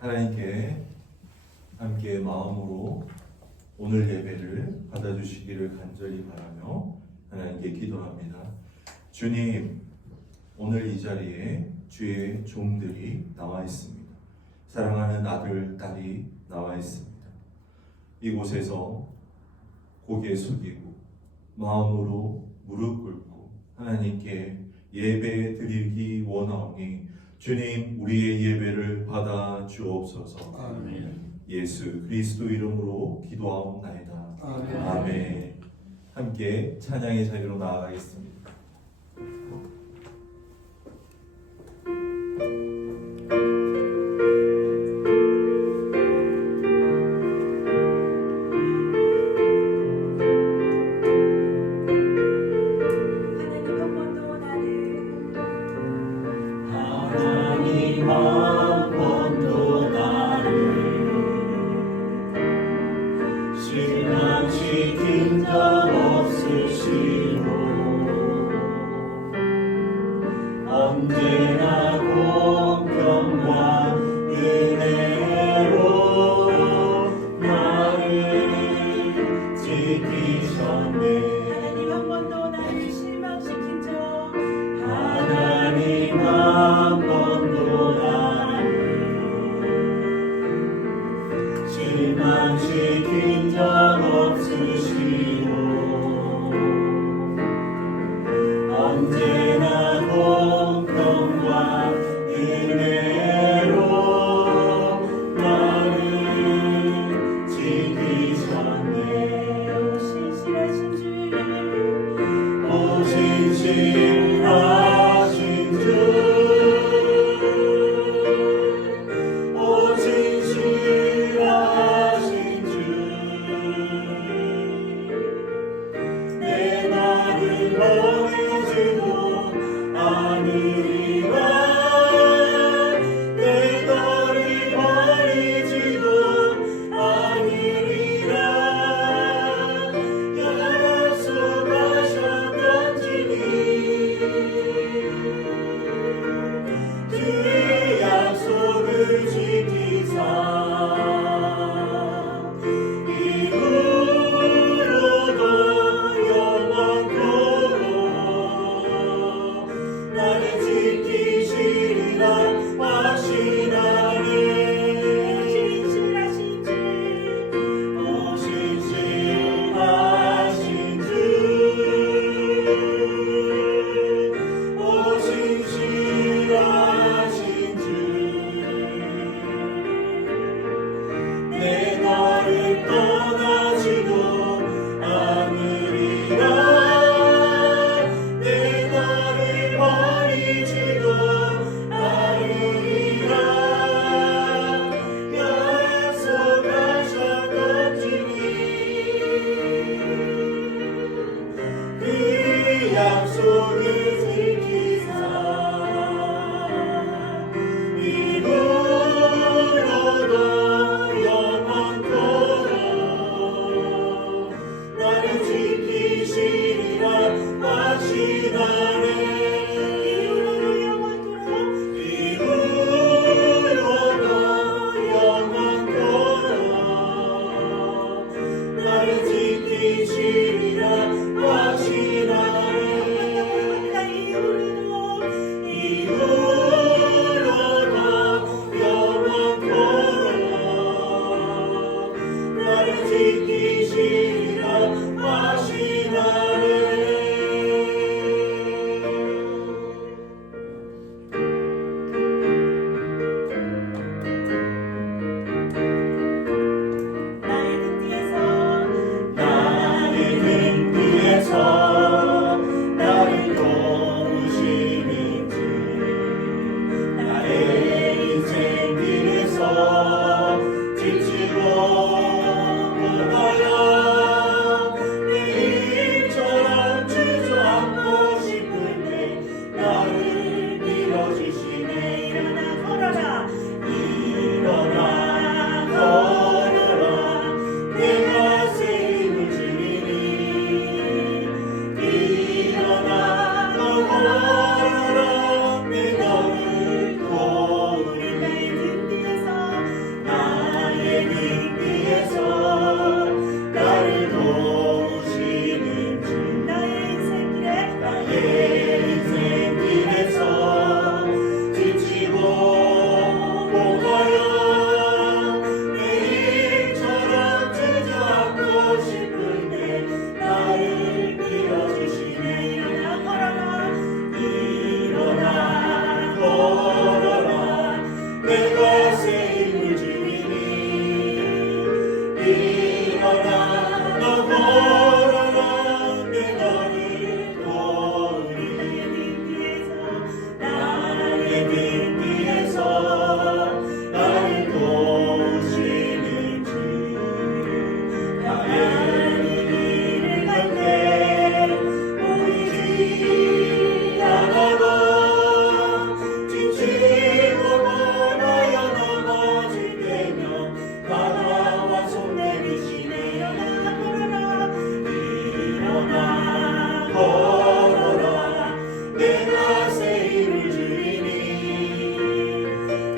하나님께 함께 마음으로 오늘 예배를 받아주시기를 간절히 바라며 하나님께 기도합니다. 주님, 오늘 이 자리에 주의 종들이 나와 있습니다. 사랑하는 아들, 딸이 나와 있습니다. 이곳에서 고개 숙이고 마음으로 무릎 꿇고 하나님께 예배 드리기 원하오니 주님, 우리의 예배를 받아 주옵소서. 아멘. 예수 그리스도 이름으로 기도하옵나이다. 아멘. 아멘. 함께 찬양의 자리로 나아가겠습니다. 하나님 번도 나를 실망시킨 적 없으시오.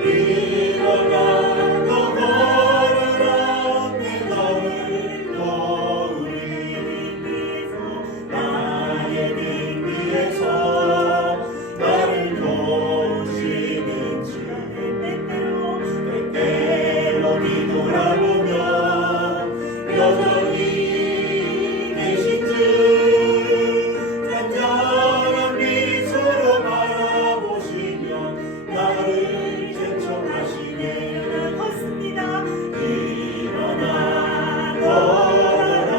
일어나 너 걸어라 내 마음을 거울이 위에서 나의 등 위에서 나를 도우시는 주 때때로 뒤돌아보며 여전히 계신 주 잔잔한 미소로 바라보시며 나를 제청하시네 걷습니다 일어나 걸어라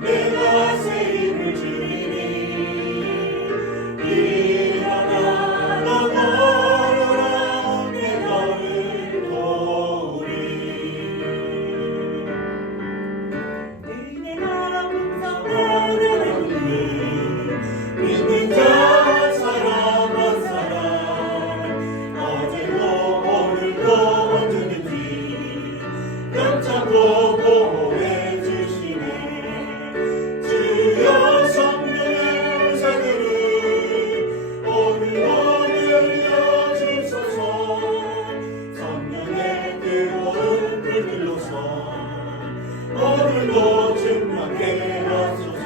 내가 새 힘을 주리니 일어나 너 걸어라 내 너를 도우리 은혜가 풍성한 하나님 믿는 자 한 사람 한 사람 어제도 오늘도 언제든지 깜짝도 보호해 주시네 주여 성령의 은사들을 오늘도 내려 주소서 성령의 뜨거운 불길로서 오늘도 충만케 하소서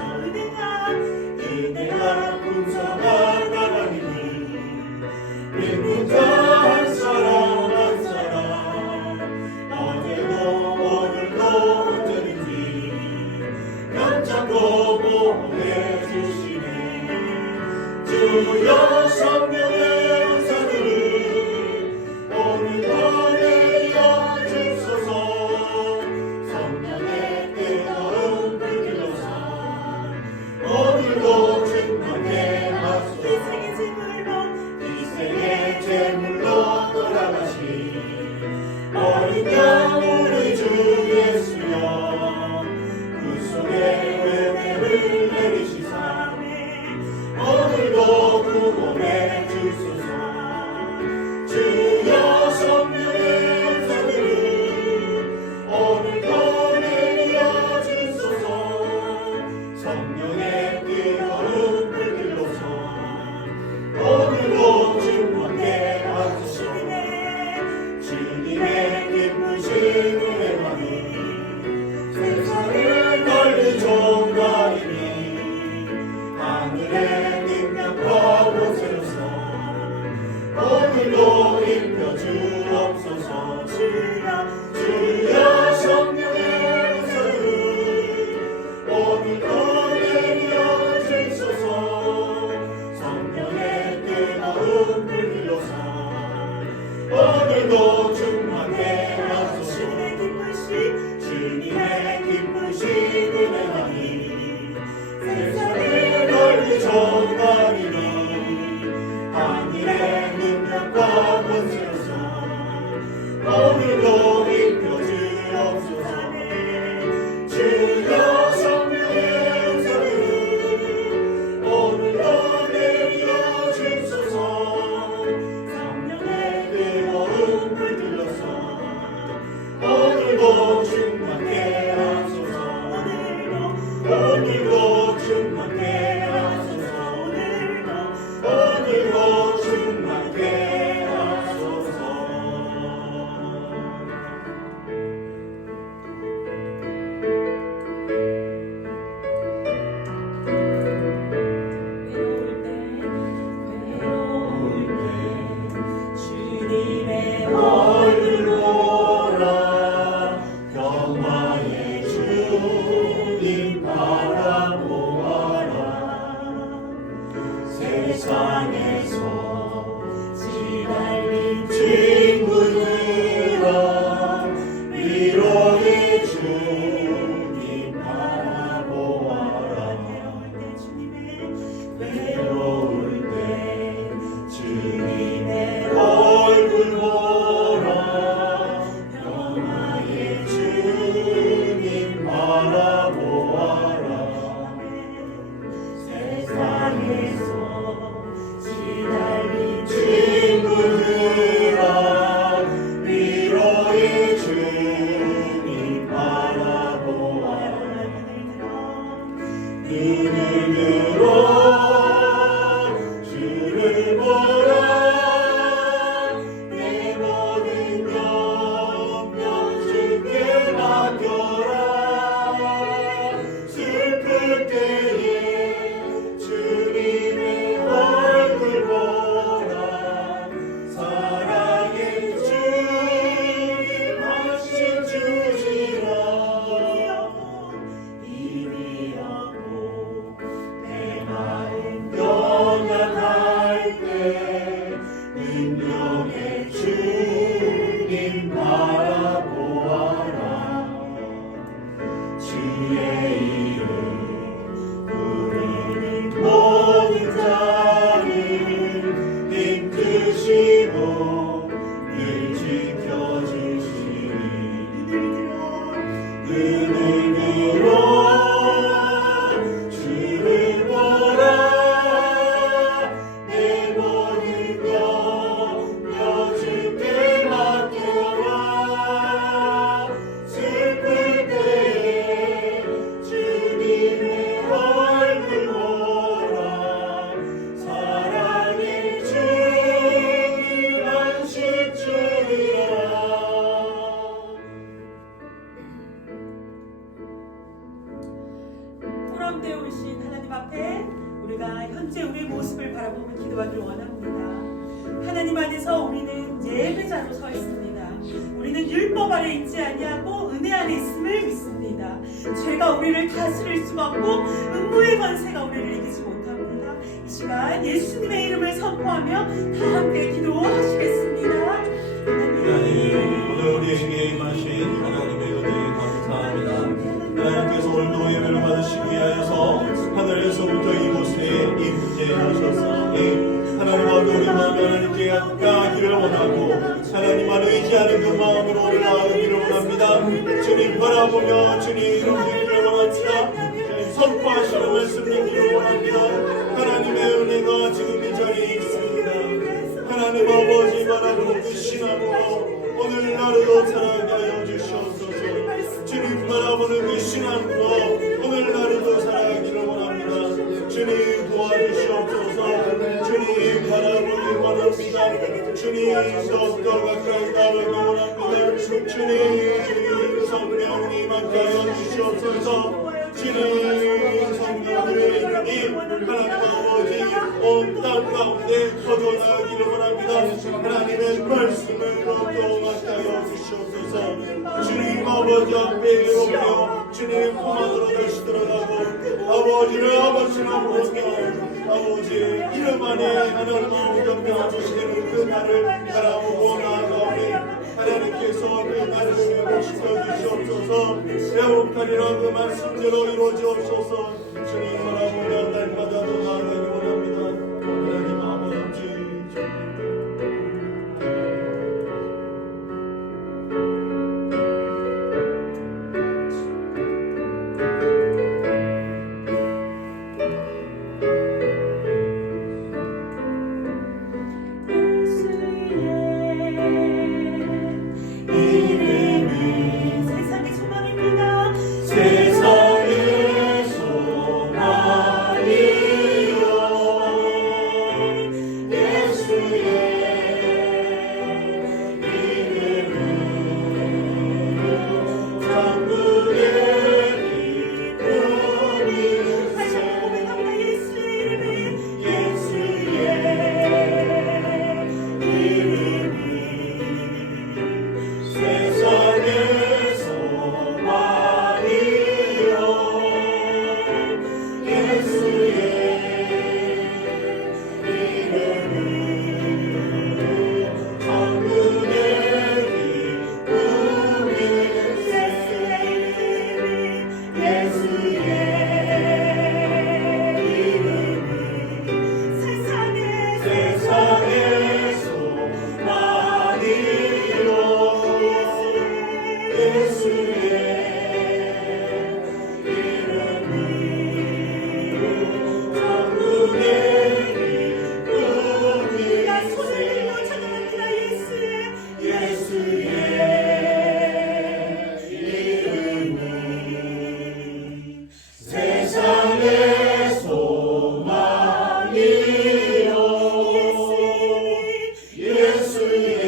은혜가 풍성한 하나님을 믿는 자 한 사람 한 사람 어제도 오늘도 언제든지 깜짝도 보호해 주시네 주여 성령의 은사들을 오늘도 내려 주소서 성령의 뜨거운 불길로서 오늘도 충만케 하소서 이 생의 제물로 돌아가신 어린 양 우리 주 예수여 그 속에 은혜를 내리시사 오늘도 구원해 주소서 주여 성령의 은사들을 오늘도 내려 주소서 성령의 뜨거운 불길로서 오늘도 충만케 하소서 주님의 기쁘신 은혜만이 세상을 널리 종다리니 하늘의 능력과 권세로서 오늘도 입혀 주옵소서 주여 성령의 은사를 오늘도 내려 주소서 성령의 뜨거운 불길로서 오늘도 충만케 하소서 주님의 기쁘신 은혜만이 세상을 널리 전하리니 하늘의 능력과 권세로서 오늘도 입혀 주옵소서 주여 성령의 은사를 오늘도 내려 주소서 성령의 뜨거운 아래 있지 아니하고 은혜 안에 있음을 믿습니다. 죄가 우리를 다스릴 수가 없고 음부의 권세가 우리를 이기지 못합니다. 이 시간 예수님의 이름을 선포하며 다 함께 기도하시겠습니다. 하나님, 오늘 우리에게 임하신 하나님의 은혜에 감사합니다. 하나님께서 오늘도 예배를 받으시기 위하여서 하늘에서부터 이곳에 임재하셨사오니 하나님과 우리 마음에 하나님께 가까이기를 원하고 하나님만 의지하는 그 마음으로 우리 나아가기를 원합니다. 주님 바라보며 주님 이름 듣기를 원합니다. 주님 선포하시는 말씀 듣기를 원합니다. 하나님의 은혜가 지금 이 자리에 있습니다. 하나님 아버지 바라보고 그 신앙으로 오늘 나라도 살아가게 하여 주시옵소서. 주님 바라보는 그 신앙으로 오늘 나라도 살아가기를 원합니다. 주님 도와주시옵소서. 주님 바라보기 원합니다. 주님 더욱더 가까이 나가기 원합니다. 주님 성령님 함께하여 주시옵소서. 주님 성령의 이름이 하나님 아버지 온 땅 가운데 퍼져나가기를 원합니다. 하나님의 말씀을 더욱더 맡아여 주시옵소서. 주님 아버지 앞에 오며 주님의 품 안으로 다시 들어가고 아버지를 아버지로 부르며 아버지의 이름 안에 하나님을 경배하시는 그 날을 바라보고 나아가오니 하나님께서 그 날을 회복시켜 주시옵소서. 회복하리라 그 말씀대로 이루어지옵소서. 주님 바라보며 날마다도 나아가기 원합니다. 하나님 아버지 세상의 소망입니다. 세상의 소망이요 예수의 이름은 천국의 기쁨이 예수의 이름은 세상의 소망이요 예수의 이름은 천국의 기쁨일세. 예수의 이름은 세상의 소망이요 예수의 이름은 천국의 야, 손을 들고 기쁨일세. 찬양합니다. 예수의 이름은 세상의 소망이요 예수의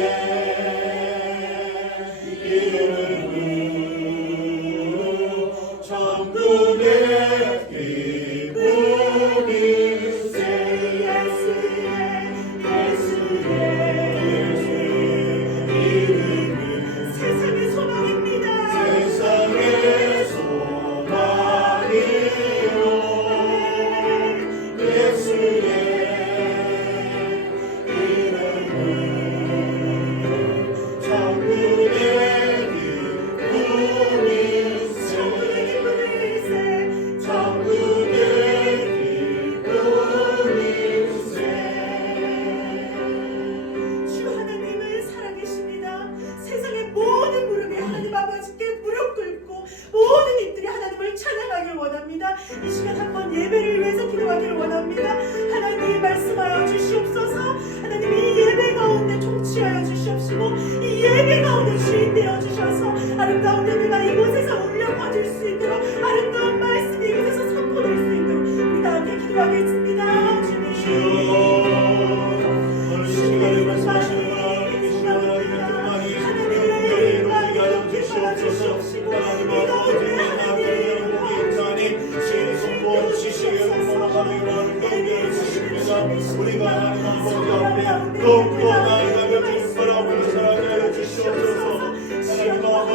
이름은 천국의 기쁨일세. 세상의 소망입니다. 세상의 소망이요 예수의 이름은 천국의 기쁨일세. 천국의 기쁨일세. 주 하나님은 살아계십니다. 세상의 모든 무릎이 하나님 아버지께 무릎 꿇고 모든 입들이 하나님을 찬양하길 원합니다. 이 시간 한번 예배를 위해서 기도하기를 원합니다. 하나님 말씀하여 주시옵소서. 하나님 이 예배 가운데 통치하여 주시옵시고 이 예배 가운데 주인 되어 주셔서 아름다운 예배가 이곳에서 울려 퍼질 수 있도록 아름다운 말씀이 이곳에서 선포될 수 있도록 우리 다 함께 기도하겠습니다. 주님 오늘 시간에 말씀하시는 하나님 이 시간에 많이 은혜를 이루어지게 하여 주시옵소서. 하나님 아버지 하나님 복이 인자니 신성모 지식의 공헌하는 경계를 주십니다. 우리가 하나님 아버지 앞에 더욱더 나아가며 주님 바라보며 살아가게 하여 주시옵소서. 하나님 아버지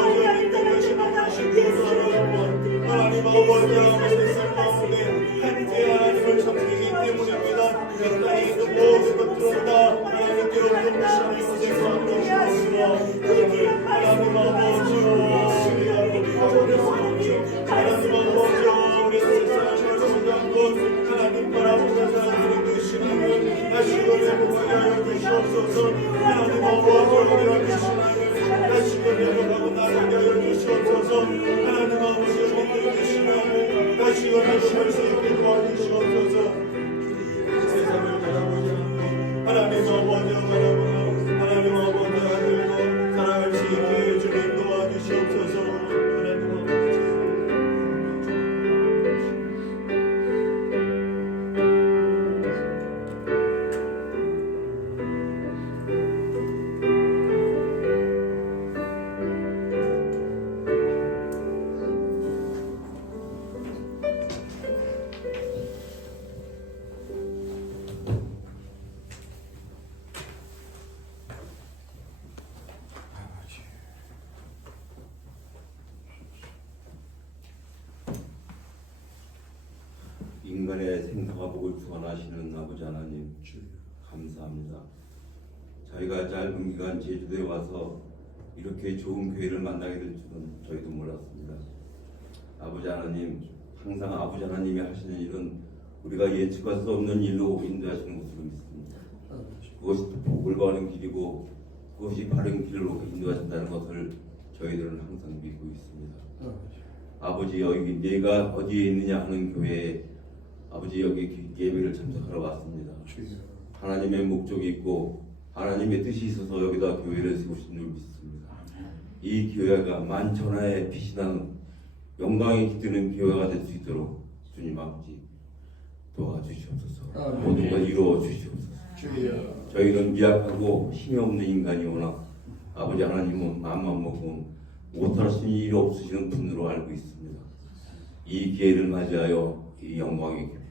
자연의 생사가 복을 주관하시는 아버지 하나님 감사합니다. 저희가 짧은 기간 제주도에 와서 이렇게 좋은 교회를 만나게 될 줄은 저희도 몰랐습니다. 아버지 하나님, 항상 아버지 하나님이 하시는 일은 우리가 예측할 수 없는 일로 인도하시는 것으로 믿습니다. 그것이 복을 가는 길이고 그것이 바른 길로 인도하신다는 것을 저희들은 항상 믿고 있습니다. 아버지, 여기 내가 어디에 있느냐 하는 교회에 아버지 여기 예배를 참석하러 왔습니다. 하나님의 목적이 있고 하나님의 뜻이 있어서 여기다 교회를 세우신 줄 믿습니다. 이 교회가 만천하에 빛이 나는 영광이 깃드는 교회가 될 수 있도록 주님 아버지 도와주시옵소서. 모든 걸 이루어 주시옵소서. 저희는 미약하고 힘이 없는 인간이 워낙 아버지 하나님은 마음만 먹고 못하시는 일이 없으시는 분으로 알고 있습니다. 이 기회를 맞이하여 이 영광의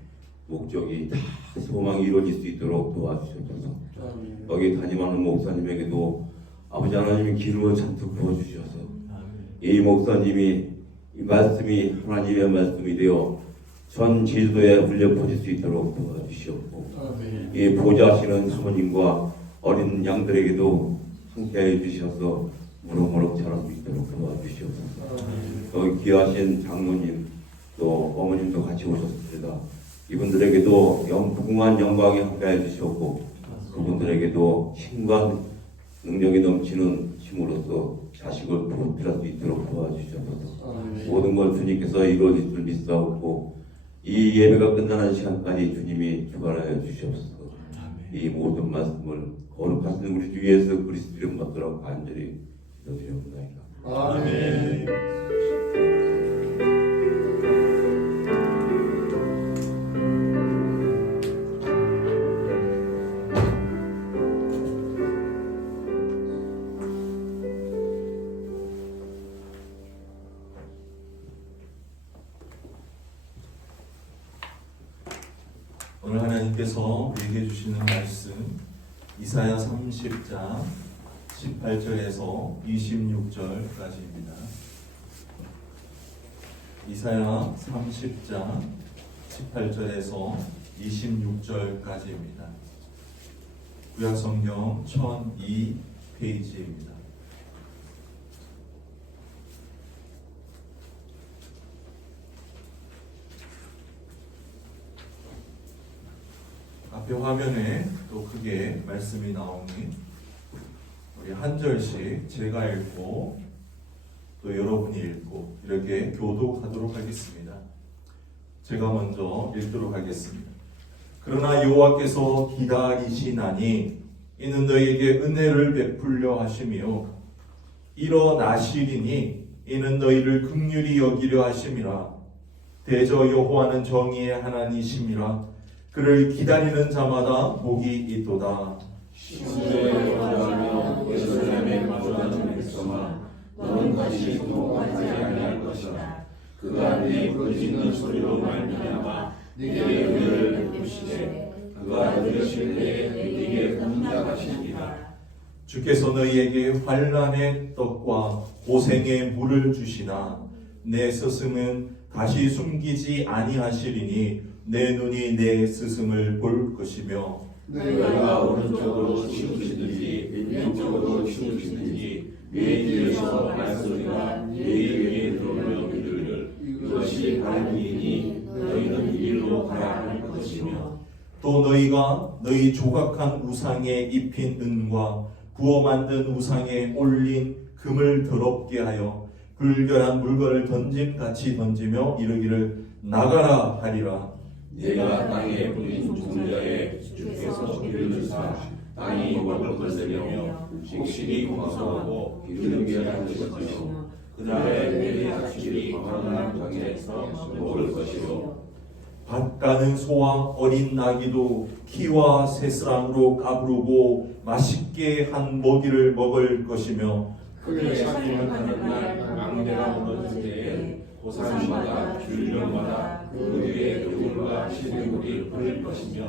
목적이 다 소망이 이루어질 수 있도록 도와주시옵소서. 여기 담임하는 목사님에게도 아버지 하나님의 기름을 잔뜩 부어주셔서 이 목사님이 이 말씀이 하나님의 말씀이 되어 전 제주도에 울려 퍼질 수 있도록 도와주시옵고 이 보좌하시는 사모님과 어린 양들에게도 함께해 주셔서 무럭무럭 자랄 수 있도록 도와주시옵소서. 여기 귀하신 장로님 또 어머님도 같이 오셨습니다. 이분들에게도 무궁한 영광에 함께해 주시옵고 그분들에게도 힘과 능력이 넘치는 힘으로써 자식을 보필할 수 있도록 도와주시옵소서. 모든 걸 주님께서 이루어질 줄 믿사옵고 이 예배가 끝나는 시간까지 주님이 주관하여 주시옵소서. 이 모든 말씀을 거룩하신 우리 주 예수 그리스도 이름 받들어 간절히 기도드리옵나이다. 아멘. 오늘 하나님께서 우리에게 주시는 말씀 이사야 30장 18절에서 26절까지입니다. 이사야 30장 18절에서 26절까지입니다. 구약성경 1002페이지입니다. 앞에 화면에 또 크게 말씀이 나오니 우리 한 절씩 제가 읽고 또 여러분이 읽고 이렇게 교독하도록 하겠습니다. 제가 먼저 읽도록 하겠습니다. 그러나 여호와께서 기다리시나니 이는 너희에게 은혜를 베풀려 하시며 일어나시리니 이는 너희를 긍휼히 여기려 하심이라. 대저 여호와는 정의의 하나님이심이라. 그를 기다리는 자마다 복이 있도다. 시온에 거주하며 예루살렘에 거주하는 백성아, 너는 다시 통곡하지 아니할 것이다. 그가 네 부르짖는 소리로 말미암아 네게 은혜를 베푸시되 그가 들으실 때에 네게 응답하시리라. 주께서 너희에게 환난의 떡과 고생의 물을 주시나 내 스승은 다시 숨기지 아니하시리니 내 눈이 내 스승을 볼 것이며 너희가 오른쪽으로 치우치든지 왼쪽으로 치우치든지 내 뒤에서 말소리가 내 귀에 들어오면 이르기를 이것이 바른 일이니 너희는 일로 가야 할 것이며 또 너희가 너희 조각한 우상에 입힌 은과 부어 만든 우상에 올린 금을 더럽게 하여 불결한 물건을 던짐같이 던지며 이르기를 나가라 하리라. 내가 땅에 뿌린 종자에 주께서 비를 주사 땅이 먹을 것을 내며 곡식이 풍성하고 기름이 할 것이며 그날에 내 자식이 광활한 땅에서 먹을 것이요 밭 가는 소와 어린 나귀도 키와 새스랑으로 까부르고 맛있게 한 먹이를 먹을 것이며 그의 찾기를 하는 날 망대가 무너질 때에 고산마다 귤령마다 그 위에 겨울과 시들물이 흐를 것이며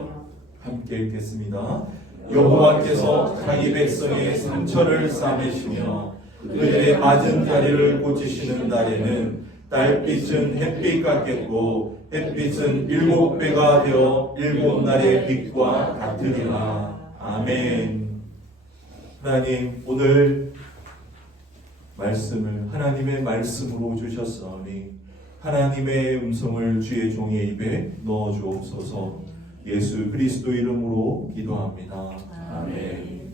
함께 읽겠습니다. 여호와께서 자기 백성의 상처를 싸매시며 그들의 맞은 자리를 고치시는 날에는 달빛은 햇빛 같겠고 햇빛은 7배가 되어 7날의 빛과 같으리라. 아멘. 하나님, 오늘 말씀을 하나님의 말씀으로 주셨사오니 하나님의 음성을 주의 종의 입에 넣어 주옵소서. 예수 그리스도 이름으로 기도합니다. 아멘.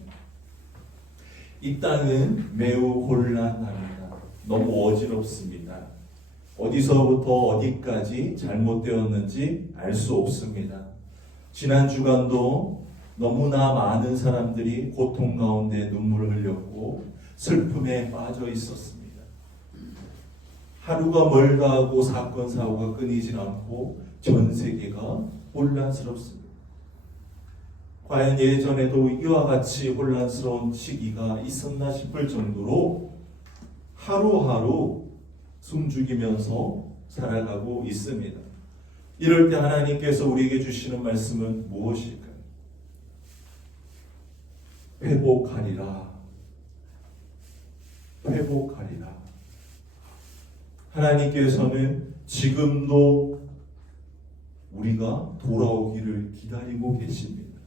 이 땅은 매우 곤란합니다. 너무 어지럽습니다. 어디서부터 어디까지 잘못되었는지 알 수 없습니다. 지난 주간도 너무나 많은 사람들이 고통 가운데 눈물을 흘렸고 슬픔에 빠져 있었습니다. 하루가 멀다 하고 사건 사고가 끊이질 않고 전 세계가 혼란스럽습니다. 과연 예전에도 이와 같이 혼란스러운 시기가 있었나 싶을 정도로 하루하루 숨죽이면서 살아가고 있습니다. 이럴 때 하나님께서 우리에게 주시는 말씀은 무엇일까요? 회복하리라. 회복하리라. 하나님께서는 지금도 우리가 돌아오기를 기다리고 계십니다.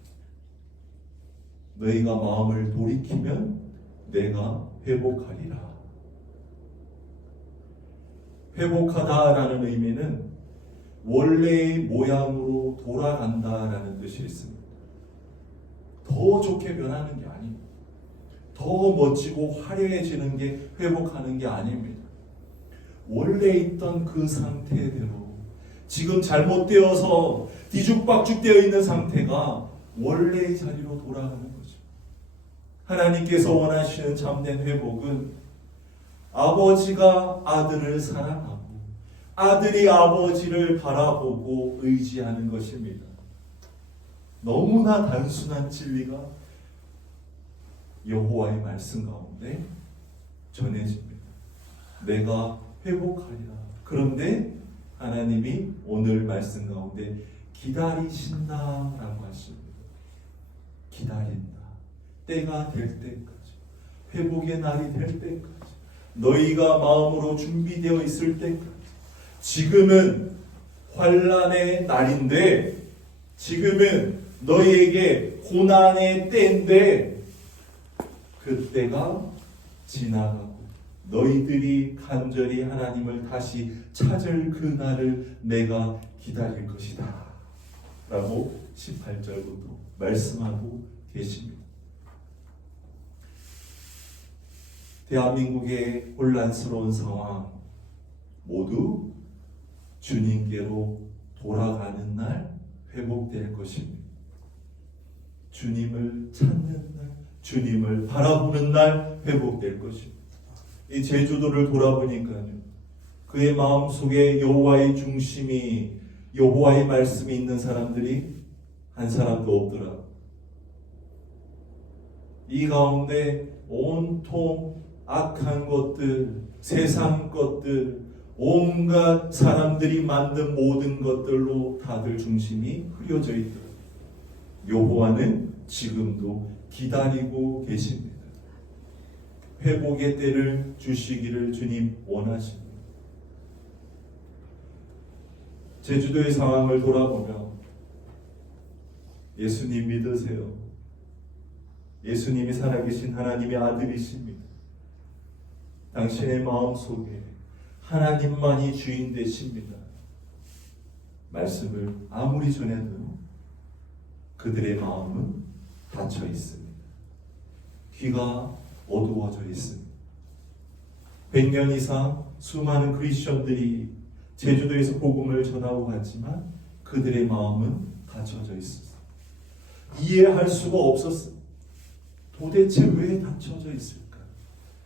너희가 마음을 돌이키면 내가 회복하리라. 회복하다라는 의미는 원래의 모양으로 돌아간다라는 뜻이 있습니다. 더 좋게 변하는 게 아닙니다. 더 멋지고 화려해지는 게 회복하는 게 아닙니다. 원래 있던 그 상태대로 지금 잘못되어서 뒤죽박죽되어 있는 상태가 원래의 자리로 돌아가는 거죠. 하나님께서 원하시는 참된 회복은 아버지가 아들을 사랑하고 아들이 아버지를 바라보고 의지하는 것입니다. 너무나 단순한 진리가 여호와의 말씀 가운데 전해집니다. 내가 회복하리라. 그런데 하나님이 오늘 말씀 가운데 기다리신다라고 하십니다. 기다린다. 때가 될 때까지, 회복의 날이 될 때까지, 너희가 마음으로 준비되어 있을 때까지. 지금은 환난의 날인데, 지금은 너희에게 고난의 때인데, 그 때가 지나가고 너희들이 간절히 하나님을 다시 찾을 그 날을 내가 기다릴 것이다 라고 18절부터 말씀하고 계십니다. 대한민국의 혼란스러운 상황 모두 주님께로 돌아가는 날 회복될 것입니다. 주님을 찾는 날, 주님을 바라보는 날 회복될 것입니다. 이 제주도를 돌아보니까요, 그의 마음속에 여호와의 중심이, 여호와의 말씀이 있는 사람들이 한 사람도 없더라. 이 가운데 온통 악한 것들, 세상 것들, 온갖 사람들이 만든 모든 것들로 다들 중심이 흐려져 있더라. 여호와는 지금도 기다리고 계십니다. 회복의 때를 주시기를 주님 원하십니다. 제주도의 상황을 돌아보며 예수님 믿으세요. 예수님이 살아계신 하나님의 아들이십니다. 당신의 마음속에 하나님만이 주인 되십니다. 말씀을 아무리 전해도 그들의 마음은 닫혀 있습니다. 귀가 어두워져 있습니다. 100년 이상 수많은 크리스천들이 제주도에서 복음을 전하고 갔지만 그들의 마음은 닫혀져 있었어요. 이해할 수가 없었어요. 도대체 왜 닫혀져 있을까?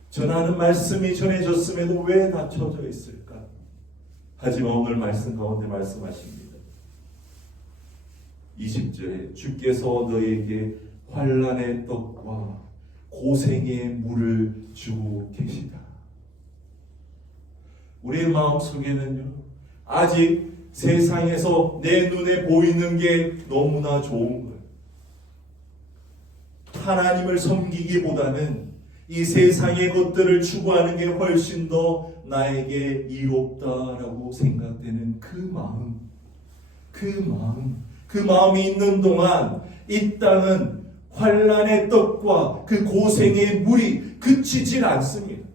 전하는 말씀이 전해졌음에도 왜 닫혀져 있을까? 하지만 오늘 말씀 가운데 말씀하십니다. 20절에 주께서 너에게 환난의 떡과 고생의 물을 주고 계시다. 우리의 마음속에는요, 아직 세상에서 내 눈에 보이는 게 너무나 좋은 거예요. 하나님을 섬기기보다는 이 세상의 것들을 추구하는 게 훨씬 더 나에게 이롭다라고 생각되는 그 마음이 있는 동안 이 땅은 환난의 떡과 그 고생의 물이 그치질 않습니다.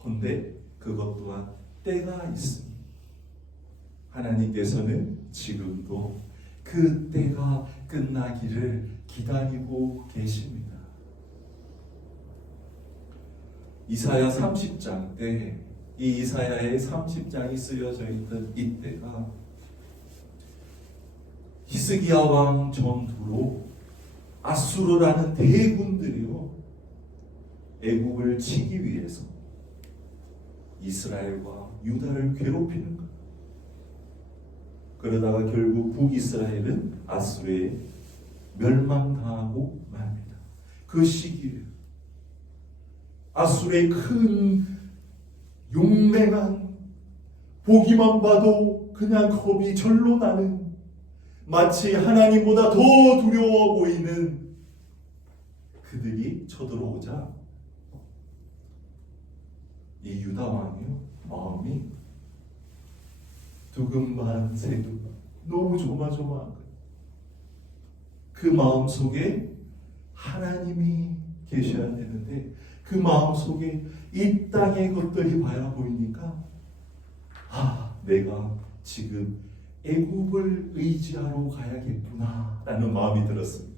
그런데 그것 또한 때가 있습니다. 하나님께서는 지금도 그 때가 끝나기를 기다리고 계십니다. 이사야 30장 때, 이 이사야의 30장이 쓰여져 있던 이때가 히스기야 왕 전후로 아수르라는 대군들이요 애국을 치기 위해서 이스라엘과 유다를 괴롭히는 것. 그러다가 결국 북이스라엘은 아수르에 멸망당하고 맙니다. 그 시기에 아수르의 큰 용맹한, 보기만 봐도 그냥 겁이 절로 나는, 마치 하나님보다 더 두려워 보이는 그들이 쳐들어오자 이 유다 왕이요 마음이 두근반 세두근 너무 조마조마한 거예요. 그 마음 속에 하나님이 계셔야 되는데 그 마음 속에 이 땅의 것들이 바라 보이니까 내가 지금 애굽을 의지하러 가야겠구나 라는 마음이 들었습니다.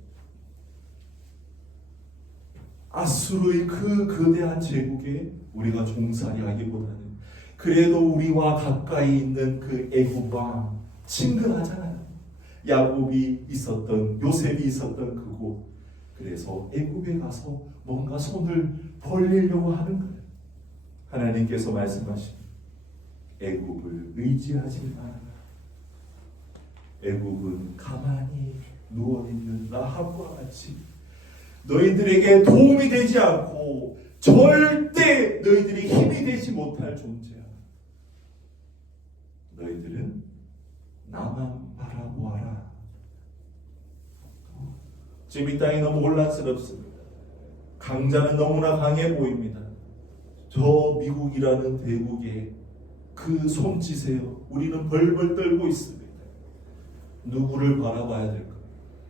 아수르의 그 거대한 제국에 우리가 종살이 하기보다는 그래도 우리와 가까이 있는 그 애굽 왕 친근하잖아요. 야곱이 있었던, 요셉이 있었던 그곳. 그래서 애굽에 가서 뭔가 손을 벌리려고 하는 거예요. 하나님께서 말씀하십니다. 애굽을 의지하지 마라. 애굽은 가만히 누워있는 라합과 같이 너희들에게 도움이 되지 않고 절대 너희들이 힘이 되지 못할 존재야. 너희들은 나만 바라보아라. 지금 이 땅이 너무 혼란스럽습니다. 강자는 너무나 강해 보입니다. 저 미국이라는 대국의 그 손짓에요 우리는 벌벌 떨고 있습니다. 누구를 바라봐야 될까?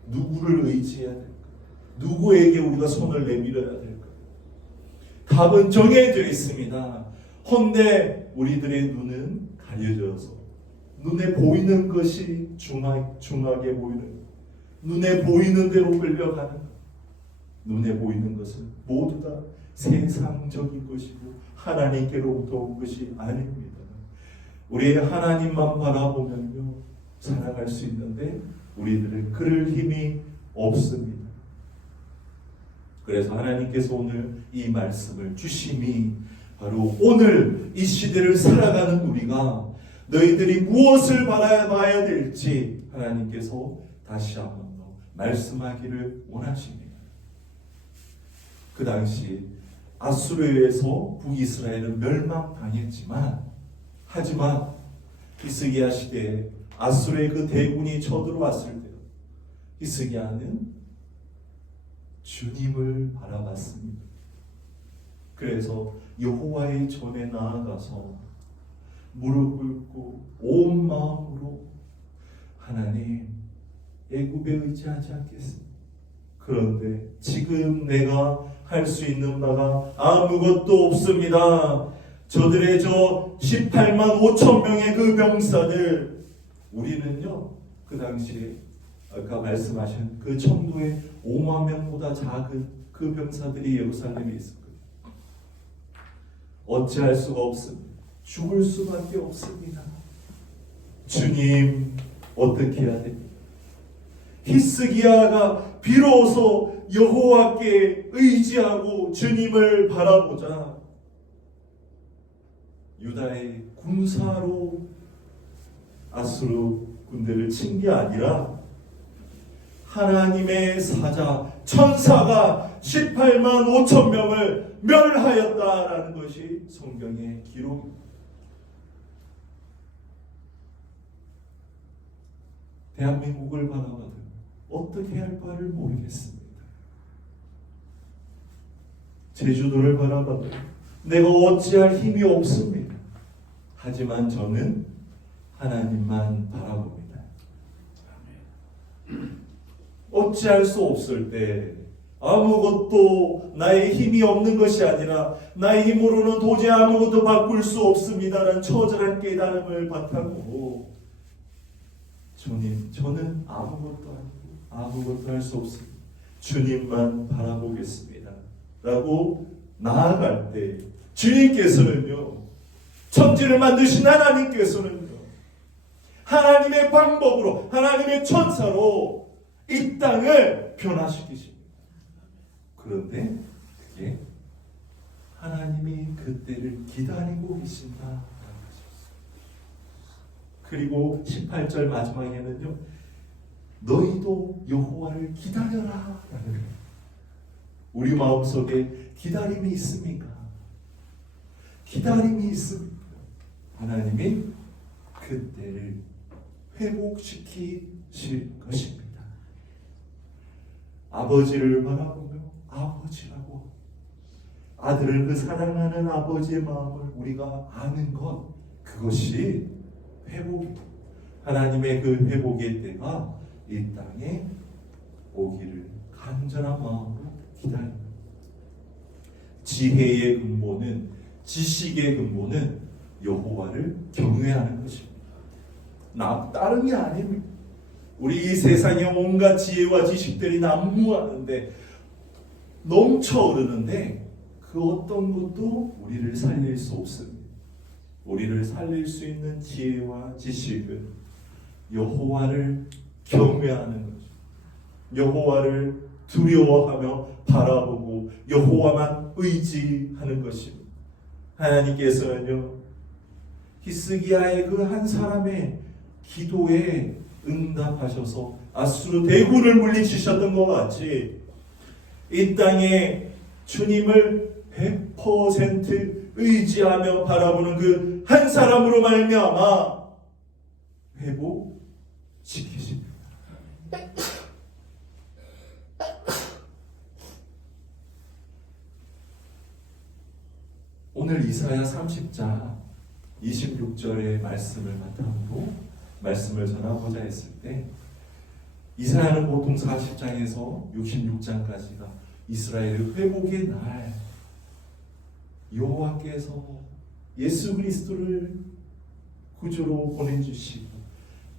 누구를 의지해야 될까? 누구에게 우리가 손을 내밀어야 될까? 답은 정해져 있습니다. 헌데 우리들의 눈은 가려져서 눈에 보이는 것이 중하게 보이는, 눈에 보이는 대로 끌려가는, 눈에 보이는 것은 모두 다 세상적인 것이고 하나님께로부터 온 것이 아닙니다. 우리의 하나님만 바라보면요 살아갈 수 있는데 우리들은 그럴 힘이 없습니다. 그래서 하나님께서 오늘 이 말씀을 주심이 바로 오늘 이 시대를 살아가는 우리가 너희들이 무엇을 바라봐야 될지 하나님께서 다시 한번 더 말씀하기를 원하십니다. 그 당시 아수르에서 북이스라엘은 멸망당했지만 하지만 히스기야 시대에 아수르의 그 대군이 쳐들어왔을 때 히스기야는 주님을 바라봤습니다. 그래서 여호와의 전에 나아가서 무릎 꿇고 온 마음으로 하나님 애굽에 의지하지 않겠습니다. 그런데 지금 내가 할 수 있는 바가 아무것도 없습니다. 저들의 저 18만 5천 명의 그 병사들 우리는요 그 당시에 아까 말씀하신 그 청도의 5만 명보다 작은 그 병사들이 예루살렘에 있을 거예요. 어찌할 수가 없습니다. 죽을 수밖에 없습니다. 주님 어떻게 해야 됩니까? 히스기야가 비로소 여호와께 의지하고 주님을 바라보자 유다의 군사로 아수르 군대를 친 게 아니라 하나님의 사자 천사가 18만 5천 명을 멸하였다라는 것이 성경의 기록입니다. 대한민국을 바라봐도 어떻게 할 바를 모르겠습니다. 제주도를 바라봐도 내가 어찌할 힘이 없습니다. 하지만 저는 하나님만 바라봅니다. 어찌할 수 없을 때 아무것도 나의 힘이 없는 것이 아니라 나의 힘으로는 도저히 아무것도 바꿀 수 없습니다라는 처절한 깨달음을 바탕으로 주님, 저는 아무것도 할 수 없습니다. 주님만 바라보겠습니다. 라고 나아갈 때 주님께서는요, 천지를 만드신 하나님께서는요, 하나님의 방법으로, 하나님의 천사로 이 땅을 변화시키십니다. 그런데 그게 하나님이 그때를 기다리고 계신다. 그리고 18절 마지막에는요, 너희도 여호와를 기다려라. 우리 마음속에 기다림이 있습니까? 기다림이 있습니까? 하나님이 그때를 회복시키실 것입니다. 아버지를 바라보며 아버지라고, 아들을 그 사랑하는 아버지의 마음을 우리가 아는 것, 그것이 회복입니다. 하나님의 그 회복의 때가 이 땅에 오기를 간절한 마음으로 기다립니다. 지혜의 근본은, 지식의 근본은 여호와를 경외하는 것입니다. 다른 게 아닙니다. 우리 이 세상에 온갖 지혜와 지식들이 난무하는데, 넘쳐흐르는데 그 어떤 것도 우리를 살릴 수 없습니다. 우리를 살릴 수 있는 지혜와 지식은 여호와를 경외하는 것입니다. 여호와를 두려워하며 바라보고 여호와만 의지하는 것입니다. 하나님께서는요, 히스기야의 그 한 사람의 기도에 응답하셔서 아수르 대군을 물리치셨던 것 같이 이 땅에 주님을 100% 의지하며 바라보는 그 한 사람으로 말미암아 회복시키십니다. 오늘 이사야 30장 26절의 말씀을 바탕으로 말씀을 전하고자 했을 때, 이사야는 보통 40장에서 66장까지가 이스라엘의 회복의 날, 여호와께서 예수 그리스도를 구주로 보내주시고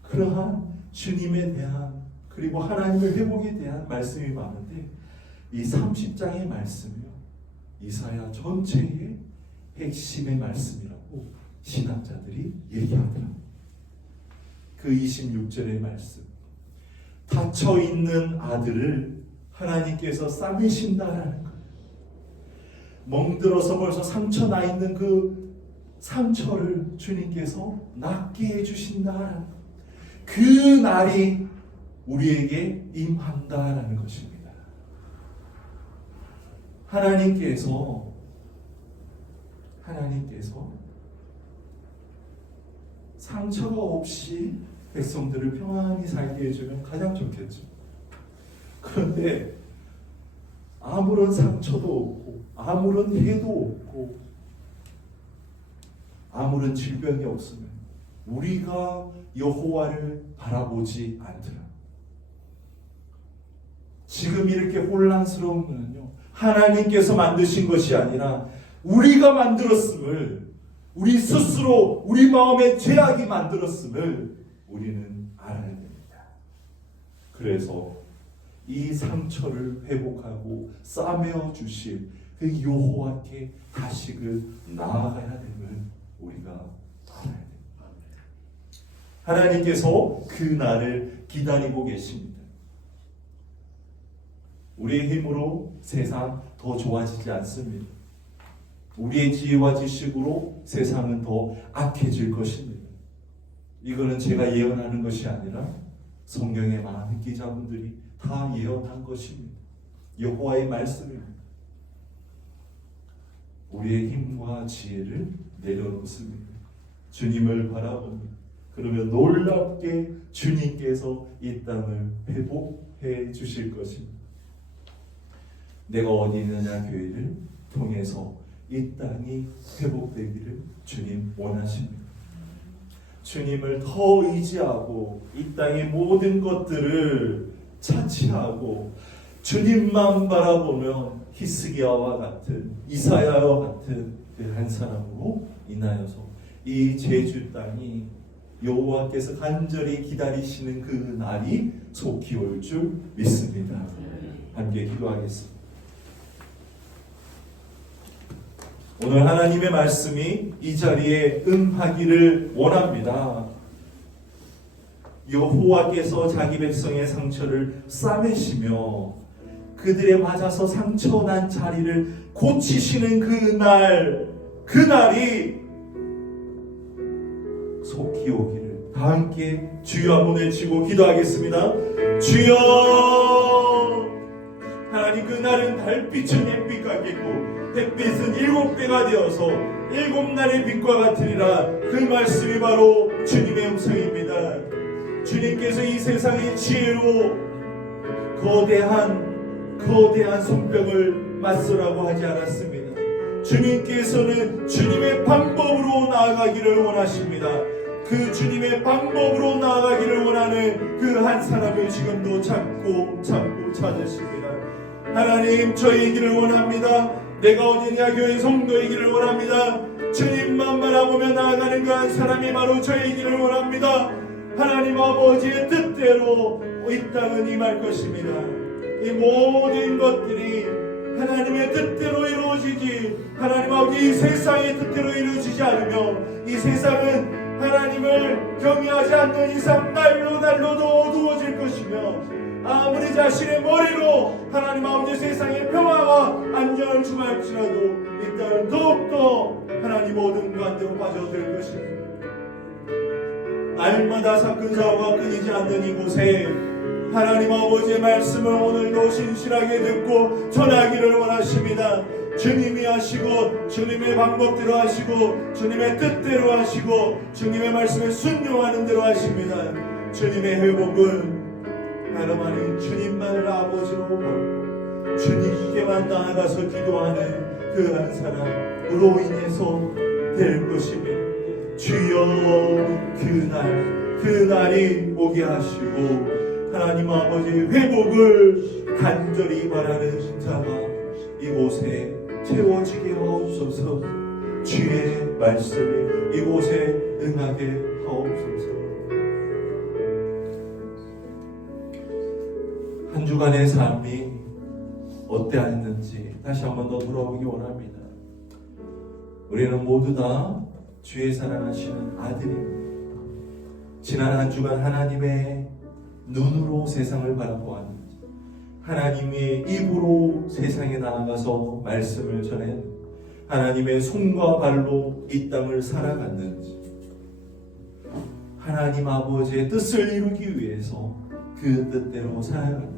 그러한 주님에 대한, 그리고 하나님의 회복에 대한 말씀이 많은데, 이 30장의 말씀이요, 이사야 전체의 핵심의 말씀이라고 신학자들이 얘기하더랍니다. 그 26절의 말씀, 닫혀있는 아들을 하나님께서 싸매신다라는 거예요. 멍들어서 벌써 상처 나 있는 그 상처를 주님께서 낫게 해주신다라는 거예요. 그 날이 우리에게 임한다라는 것입니다. 하나님께서 상처가 없이 백성들을 평안히 살게 해주면 가장 좋겠죠. 그런데 아무런 상처도 없고 아무런 해도 없고 아무런 질병이 없으면 우리가 여호와를 바라보지 않더라. 지금 이렇게 혼란스러운 것은요, 하나님께서 만드신 것이 아니라 우리가 만들었음을, 우리 스스로 우리 마음의 죄악이 만들었음을 우리는 알아야 됩니다. 그래서 이 상처를 회복하고 싸매어 주실 그 여호와께 다시금 나아가야 됨을 우리가 알아야 됩니다. 하나님께서 그 날을 기다리고 계십니다. 우리의 힘으로 세상 더 좋아지지 않습니다. 우리의 지혜와 지식으로 세상은 더 악해질 것입니다. 이거는 제가 예언하는 것이 아니라 성경의 많은 기자분들이 다 예언한 것입니다. 여호와의 말씀입니다. 우리의 힘과 지혜를 내려놓습니다. 주님을 바라봅니다. 그러면 놀랍게 주님께서 이 땅을 회복해 주실 것입니다. 내가 어디 있느냐 교회를 통해서 이 땅이 회복되기를 주님 원하십니다. 주님을 더 의지하고 이 땅의 모든 것들을 차치하고 주님만 바라보면 히스기야와 같은 이사야와 같은 그 한 사람으로 인하여서 이 제주 땅이 여호와께서 간절히 기다리시는 그 날이 속히 올 줄 믿습니다. 함께 기도하겠습니다. 오늘 하나님의 말씀이 이 자리에 응하기를 원합니다. 여호와께서 자기 백성의 상처를 싸매시며 그들에 맞아서 상처난 자리를 고치시는 그날이 속히 오기를 다 함께 주여 한번 외치고 기도하겠습니다. 주여, 하나님 그날은 달빛은 햇빛 같겠고 햇빛은 7배가 되어서 7날의 빛과 같으리라. 그 말씀이 바로 주님의 음성입니다. 주님께서 이 세상의 지혜로 거대한 손뼉을 맞서라고 하지 않았습니다. 주님께서는 주님의 방법으로 나아가기를 원하십니다. 그 주님의 방법으로 나아가기를 원하는 그 한 사람을 지금도 찾고 찾으십니다. 하나님, 저희이기를 원합니다. 내가 어디냐 교회 성도이기를 원합니다. 주님만 바라보며 나아가는 그 한 사람이 바로 저희이기를 원합니다. 하나님 아버지의 뜻대로 이 땅은 임할 것입니다. 이 모든 것들이 하나님의 뜻대로 이루어지지, 하나님 아버지 이 세상의 뜻대로 이루어지지 않으면 이 세상은 하나님을 경외하지 않는 이상 날로 더 어두워질 것이며, 아무리 자신의 머리로 하나님 아버지 세상의 평화와 안전을 주말지라도 이 땅은 더욱더 하나님 어두운 가운데로 빠져들 것입니다. 날마다 사건 사고가 끊이지 않는 이곳에 하나님 아버지의 말씀을 오늘도 신실하게 듣고 전하기를 원하십니다. 주님이 하시고 주님의 방법대로 하시고 주님의 뜻대로 하시고 주님의 말씀에 순종하는 대로 하십니다. 주님의 회복은 하나님 주님만을 아버지로 보고 주님께만 나아가서 기도하는 그 한 사람으로 인해서 될 것입니다. 주여, 그날이 오게 하시고 하나님 아버지의 회복을 간절히 바라는 자가 이곳에 채워지게 하옵소서. 주의 말씀이 이곳에 응하게 하옵소서. 한 주간의 삶이 어떠했는지 다시 한번 더 돌아보기 원합니다. 우리는 모두 다 주의 사랑하시는 아들입니다. 지난 한 주간 하나님의 눈으로 세상을 바라보았는지, 하나님의 입으로 세상에 나아가서 말씀을 전해 하나님의 손과 발로 이 땅을 살아갔는지, 하나님 아버지의 뜻을 이루기 위해서 그 뜻대로 살아갑니다.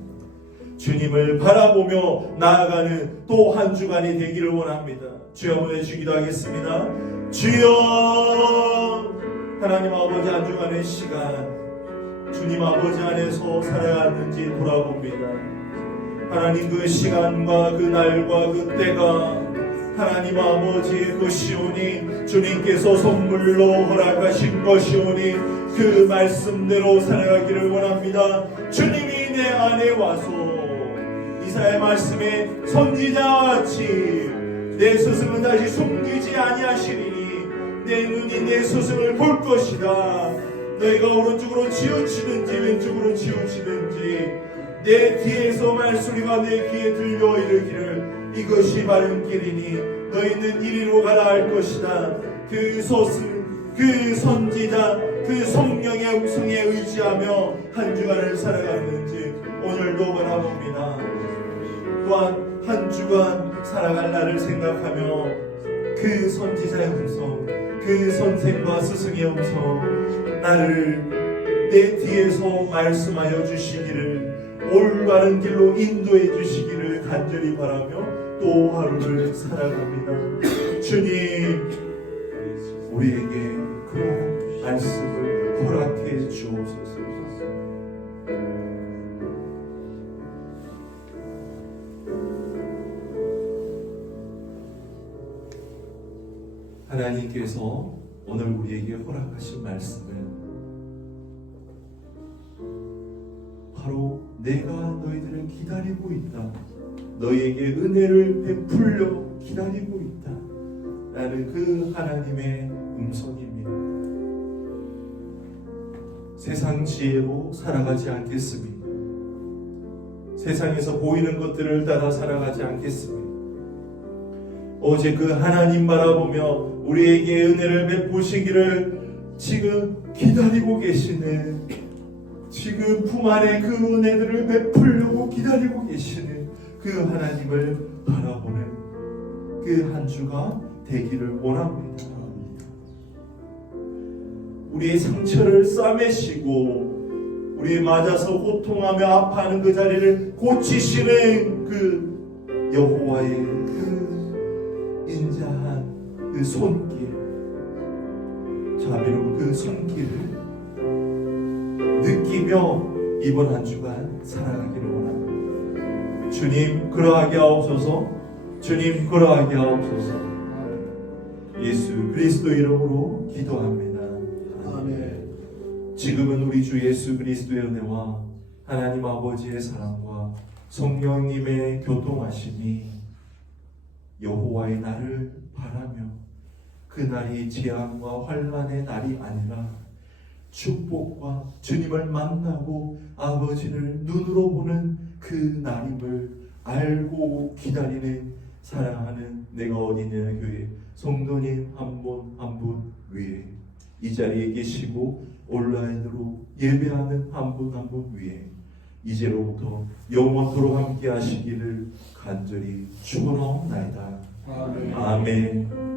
주님을 바라보며 나아가는 또 한 주간이 되기를 원합니다. 주여 한번 해주기도 하겠습니다. 주여, 하나님 아버지 한 주간의 시간 주님 아버지 안에서 살아갔는지 돌아봅니다. 하나님 그 시간과 그 날과 그 때가 하나님 아버지의 것이오니 주님께서 선물로 허락하신 것이오니 그 말씀대로 살아가기를 원합니다. 주님이 내 안에 와서 이사야의 말씀에 선지자같이 내 스승은 다시 숨기지 아니하시리니 내 눈이 내 스승을 볼 것이다. 너희가 오른쪽으로 치우치든지 왼쪽으로 치우치든지 내 뒤에서 말소리가 내 귀에 들려 이르기를 이것이 바른 길이니 너희는 이리로 가라 할 것이다. 그 스승, 그 선지자, 그 성령의 음성에 의지하며 한 주간을 살아갔는지 오늘도 바라봅니다. 또한 한 주간 살아갈 날을 생각하며 그 선지자의 음성, 그 선생과 스승의 음성, 나를 내 뒤에서 말씀하여 주시기를, 올바른 길로 인도해 주시기를 간절히 바라며 또 하루를 살아갑니다. 주님, 우리에게 그러한 말씀을 허락해 주옵소서. 하나님께서 오늘 우리에게 허락하신 말씀을 바로 내가 너희들을 기다리고 있다, 너희에게 은혜를 베풀려 기다리고 있다 라는 그 하나님의 음성입니다. 세상 지혜로 살아가지 않겠습니다. 세상에서 보이는 것들을 따라 살아가지 않겠습니다. 오직 그 하나님 바라보며 우리에게 은혜를 베푸시기를 지금 기다리고 계시는, 지금 품 안에 그 은혜들을 베풀려고 기다리고 계시는 그 하나님을 바라보는 그 한 주가 되기를 원합니다. 우리의 상처를 싸매시고 우리 맞아서 고통하며 아파하는 그 자리를 고치시는 그 여호와의 그 인자한 그 손길, 자비로운 그 손길을 느끼며 이번 한 주간 살아가기를 원합니다. 주님 그러하게 하옵소서. 주님 그러하게 하옵소서. 예수 그리스도 이름으로 기도합니다. 지금은 우리 주 예수 그리스도의 은혜와 하나님 아버지의 사랑과 성령님의 교통하심이 여호와의 날을 바라며 그 날이 재앙과 환난의 날이 아니라 축복과 주님을 만나고 아버지를 눈으로 보는 그 날임을 알고 기다리는 사랑하는 내가 어디냐 교회 성도님 한 분 한 분 위에, 이 자리에 계시고 온라인으로 예배하는 한 분 한 분 위에 이제로부터 영원토록 함께 하시기를 간절히 축원하옵나이다. 아멘.